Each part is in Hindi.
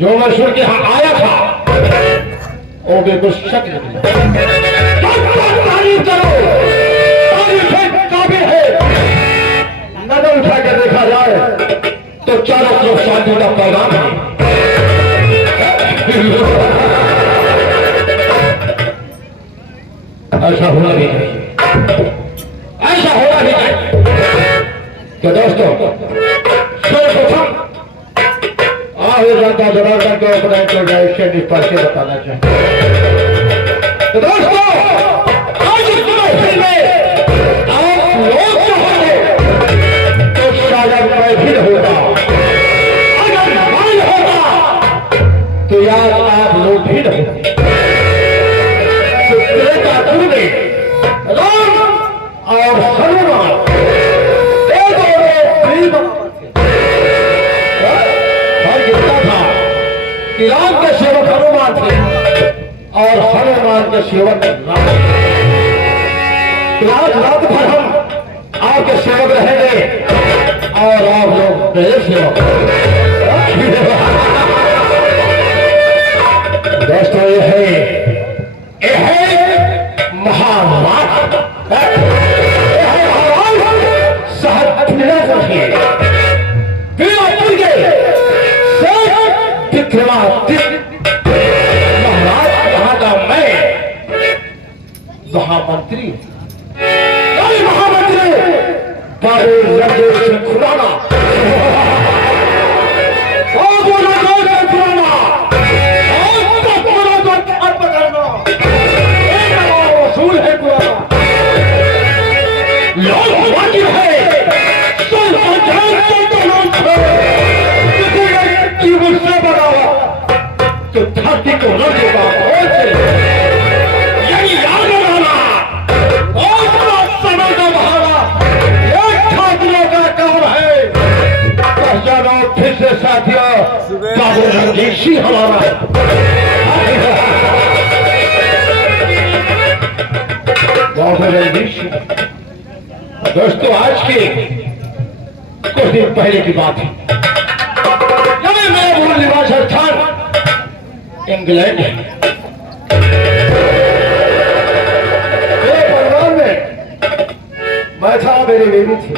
जो मशहूर के यहाँ आया था वो बिल्कुल शक नहीं। तारीफ करो, तारीफ काबिल है। नजर उठा के देखा जाए तो चारों तरफ शांति का पैगाम है। ऐसा होना भी चाहिए, ऐसा होना भी चाहिए। तो दोस्तों सर्वप्रथम जनता जनार्दन के अपने इंट्रोडक्शन इस पर से बताना चाहिए। तो दोस्तों आज इस महफिल में आप लोग जो होंगे तो शायद मैं भी होगा, अगर मैं होगा तो यार आप लोग भी रहोगे। राम और हनुमान राम के सेवक हनुमान थे और हनुमान के सेवक राम। आज रात भर हम आपके सेवक रहेंगे और आप लोग मेरे सेवक। दोस्तों ये है महाभारत, महाराज वहां का मैं महामंत्री, महामंत्री खुलाना वसूल है पुराना लोग वाजिब है तो धरती को न देगा यही याद रखना। और समय का बहाना एक छात्रों का काम है। पहचानो फिर से साथियों, बाबू रणजीत सिंह हमारा है। बाबू रणजीत सिंह दोस्तों आज के कुछ दिन पहले की बात है। मेरा मूल निवास स्थान इंग्लैंड है। मेरे परिवार में मैं था, मेरी बेबी थी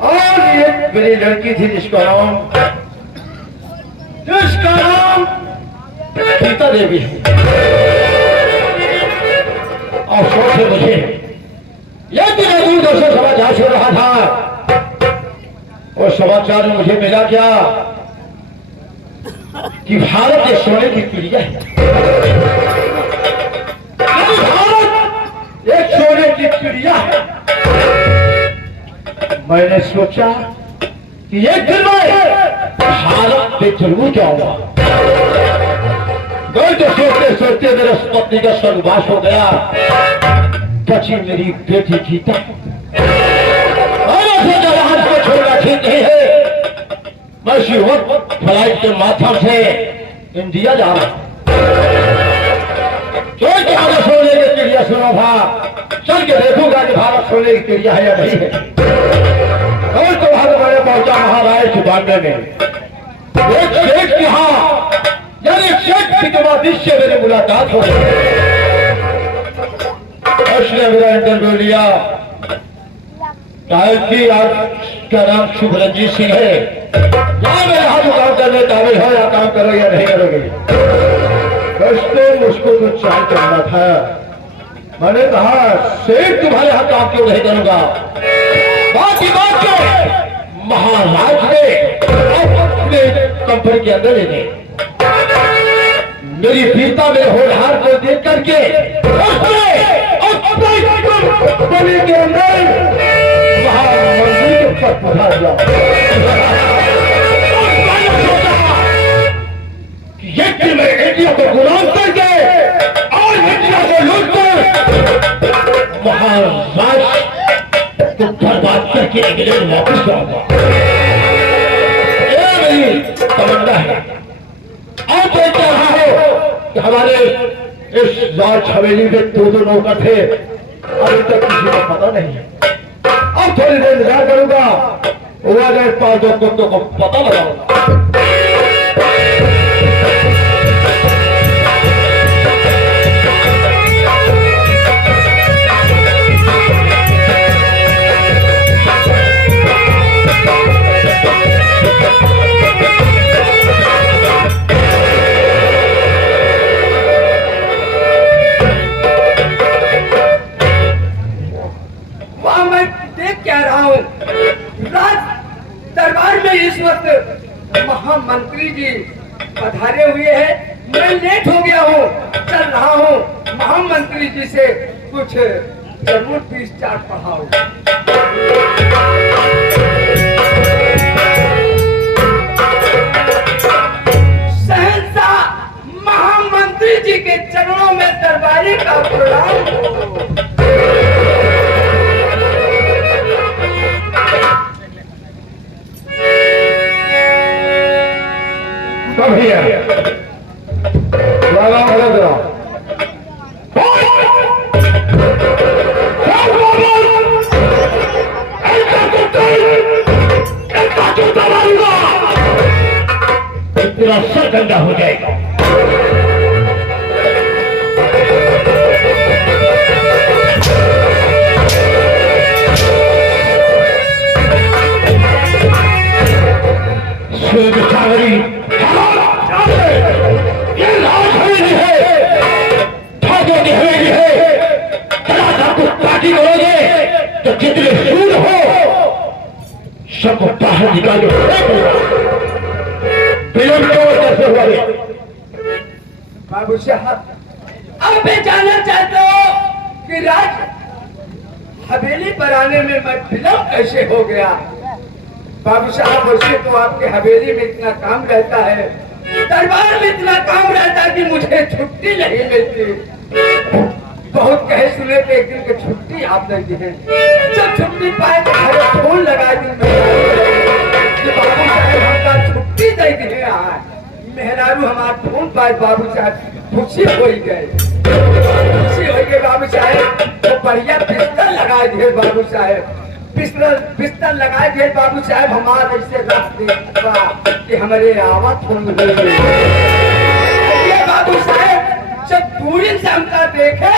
और ये मेरी लड़की थी जिसका नाम सीता देवी है। अफसोस है मुझे यह दूर से समाचार सुन रहा था और समाचार में मुझे मिला क्या कि भारत एक सोने की चिड़िया है। भारत एक सोने की चिड़िया है। मैंने सोचा कि एक दिन मैं भारत में जरूर जाऊंगा। गए तो सोचते सोचते मेरे पत्नी का स्वर्गवास हो गया। बची मेरी बेटी गीता। जहाज को छोड़ना ठीक नहीं है। मैं वक्त फ्लाइट के माध्यम से इंडिया जा रहा हूं। सोने की चिड़िया सुनो था, चल के देखूंगा कि भारत सोने की चिड़िया है या नहीं है। और तो वहां मैंने पहुंचा महाराज चुबाने में एक शेख के यहाँ, यानी शेख फिकमादिश से मेरी मुलाकात हो गई। उसने मेरा इंटरव्यू लिया। कि आपका नाम शुभ रणजीत सिंह है, यहाँ मेरे हाथ काम करने काबिल है या काम करो या नहीं करोगे। दोस्तों मुझको तो चाय करना था। मैंने कहा शेख तुम्हारे हाथ काम क्यों नहीं करूंगा। बाकी बात क्यों महाराज ने अपने कंपनी के अंदर लेने मेरी वीरता मेरे होनहार को देख करके कंपनी के अंदर महामंत्री के पद पढ़ा दिया। ये कि मैं इंडिया को गुलाम करके और इंडिया को लूट कर महाराज को बर्बाद करके इंग्लैंड वापस जाऊंगा। ये मेरी तमन्ना है। आप देख रहा हो कि हमारे इस राज हवेली में दो नौकर थे, अभी तक किसी को पता नहीं है। अब थोड़ी देर इंतजार करूंगा, वो आ जाए पांचों कुत्तों को पता लगाऊंगा। इस वक्त महामंत्री जी पधारे हुए हैं। मैं लेट हो गया हूँ, चल रहा हूँ। महामंत्री जी से कुछ जरूर 20 पढ़ाओ। शहंशाह महामंत्री जी के चरणों में दरबारी का प्रणाम हो। तेरा सर गंदा हो जाएगा। छावरी ये राजहवेली है, ठाकुर की हवेली है। कुछ पार्टी करोगे तो जितने सूर हो सबको बाहर निकाल दो। बाबू साहब, अब मैं जानना चाहता हूँ कि राज हवेली पर आने में मैं विलम्ब कैसे हो गया। बाबू साहब, वैसे तो आपके हवेली में इतना काम रहता है, दरबार में इतना काम रहता है कि मुझे छुट्टी नहीं मिलती। बहुत कहे सुने थे एक दिन की छुट्टी आप नहीं दी है। जब छुट्टी पाए तो घरे फोन लगा दी बाबू साहब हमका छुट्टी दे दी है। मेहरारू हमारे फोन पाए बाबू साहब खुशी हो गए, खुशी हो गए। बाबू साहब तो बढ़िया बिस्तर लगा दिए। बाबू साहब बिस्तर लगा दिए। बाबू साहब हमारे ऐसे रख दे कि हमारे आवाज फोन बाबू साहब जब दूरी से हमका देखे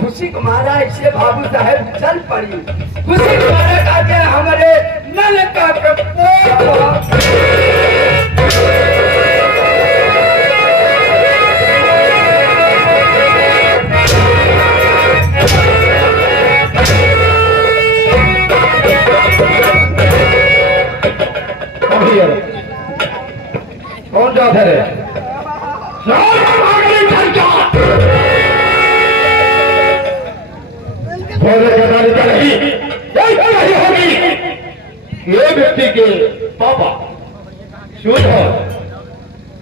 खुशी कुमारा ऐसे बाबू साहब चल पड़ी। खुशी कुमारा कहते हमारे नल का कौन जाता है? होगी ये व्यक्ति के पापा शूट हो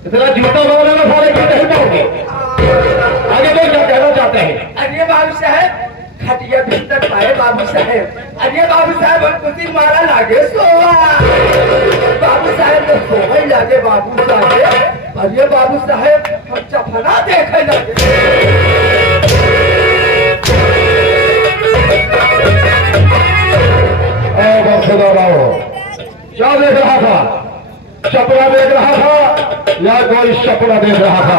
इतना जूता मारने में सारे नहीं पाओगे। आगे तो क्या कहना चाहते हैं? अरे बाबू साहब खटिया बिस्तर पाए बाबू साहब। अरे बाबू साहब हम कुछ मारा लागे सोवा। बाबू साहब तो सोवा ही लागे बाबू साहब। अरे बाबू साहब हम चफना देखे लगे। क्या देख रहा था? सपना देख रहा था या कोई सपना देख रहा था?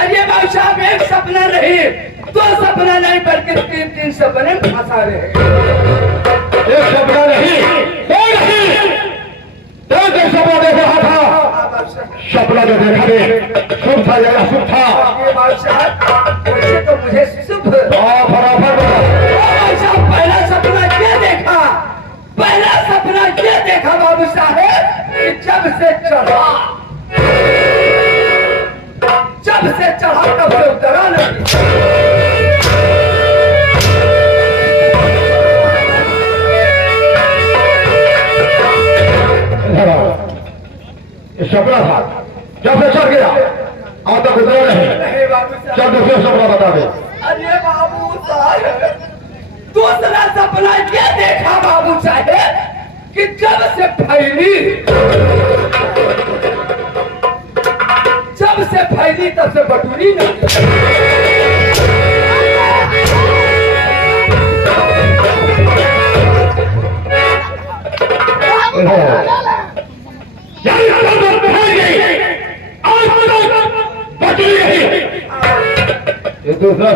अरे बाबू साहब एक सपना नहीं, दो सपना नहीं बल्कि 3 सपने फंसा रहे। एक सपना नहीं, दो नहीं, 2 सपना देख रहा था। सपना जो देखा दे शुभ था या अशुभ था? वैसे तो मुझे शुभ। पहला सपना क्या देखा? पहला सपना ये देखा बाबू साहब कि जब से चढ़ा तब से उतरा नहीं। सपना था जब से चढ़ गया अब तक उतरा नहीं। जब दूसरा सपना बता दे। अरे बाबू साहब दूसरा सपना ये देखा बाबू साहब कि जब से फैली तब से बटूरी नहीं।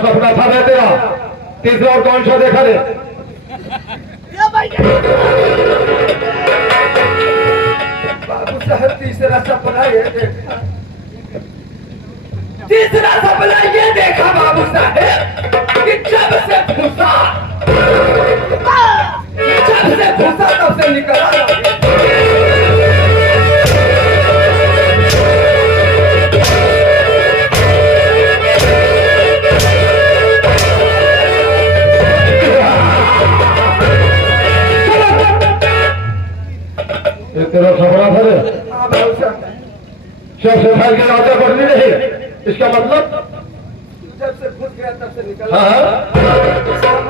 सपना था रे तेरा? तीसरा और कौन सा देखा रे? बाबू साहब तीसरा सपना ये देखा, तीसरा सपना ये देखा बाबू साहब कि जब से घुसा तब से निकला ये तेरा सपना था रे? हाँ बाबू साहब, जब से फैल के राजा बढ़नी नहीं, इसका मतलब? जब से घुस गया तब से निकला। हाँ बाबू साहब,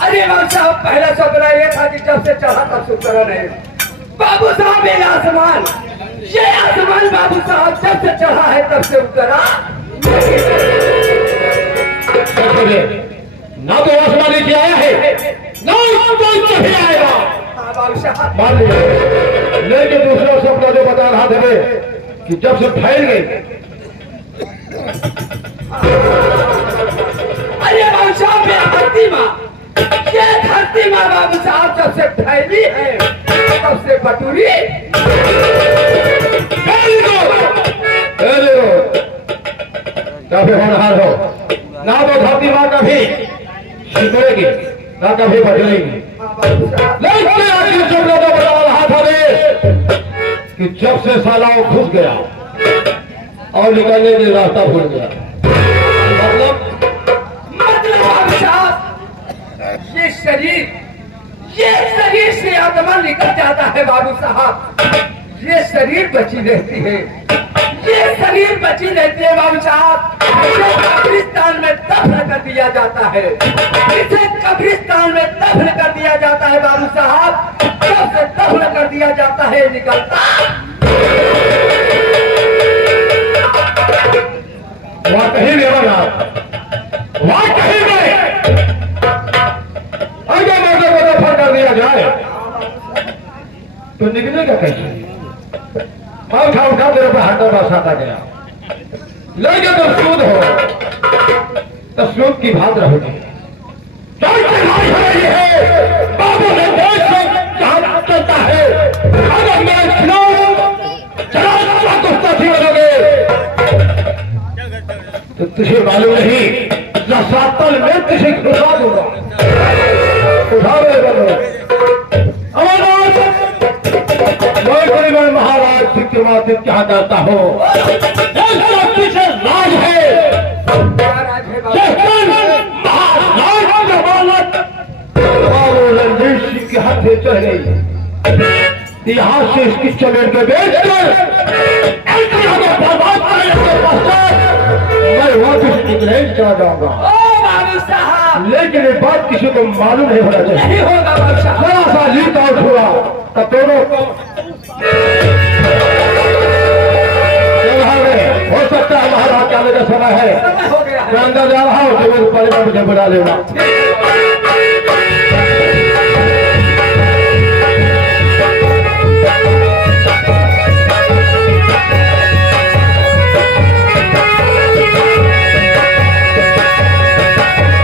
अरे बाबू साहब, पहला सपना ये था कि जब से चढ़ा तब से उतरा नहीं। बाबू साहब ये आसमान बाबू साहब जब से चढ़ा है तब से उतरा ना तो आसमान नीचे आया है, ना कोई भी आएगा। हाँ बाबू साहब, मान लीजिए, लेकिन दूसरा सपना जो बता रहा था कि जब से फैल गई। अरे बाबू साहब, ये धरती माँ बाबू साहब जब से फैली है तब से बटूरी काफी होनहार हो, ना तो धरती माँ कभी सिकुड़ेगी ना कभी बदलेगी। लेकिन आखिर जो लोगों बता रहा था कि जब से साला वो घुस गया और निकलने के रास्ता भूल गया। मतलब बाबू साहब, ये शरीर से आत्मा निकल जाता है बाबू साहब, ये शरीर बची रहती है, ये शरीर बची रहती है बाबू साहब। इसे कब्रिस्तान में दफन कर दिया जाता है, इसे कब्रिस्तान में दफन कर दिया जाता है बाबू साहब। जब से दफन कर दिया जाता है निकलता वहां कहीं नहीं बना, वहां कहीं नहीं अगर मर्दों को दफन कर दिया जाए तो निकलेगा कैसे? उठा तेरे पर हाथों बसाता गया, लेकिन तो सूद हो तो सूद की भात रहोगी। बाबू ने देश से जहां चलता है, अगर मैं गुस्ताखी बनोगे तो तुझे मालूम नहीं रसातल में तुझे घुसा दूंगा। उठावे बनो मैं महाराज विक्रमादित्य क्या करता हूँ, पीछे राज है, रणजीत सिंह के हाथ से चढ़ गई। यहाँ से इसकी चमेट के बेच कर बर्बाद करने के पश्चात मैं वापस इंग्लैंड चला जाऊंगा। लेकिन ये बात किसी को मालूम नहीं होना चाहिए। जरा सा लीक आउट हुआ तब दोनों हो सकता है महाराज आने का समय है। मैं अंदर जा रहा हूँ, मुझे बुला लेना।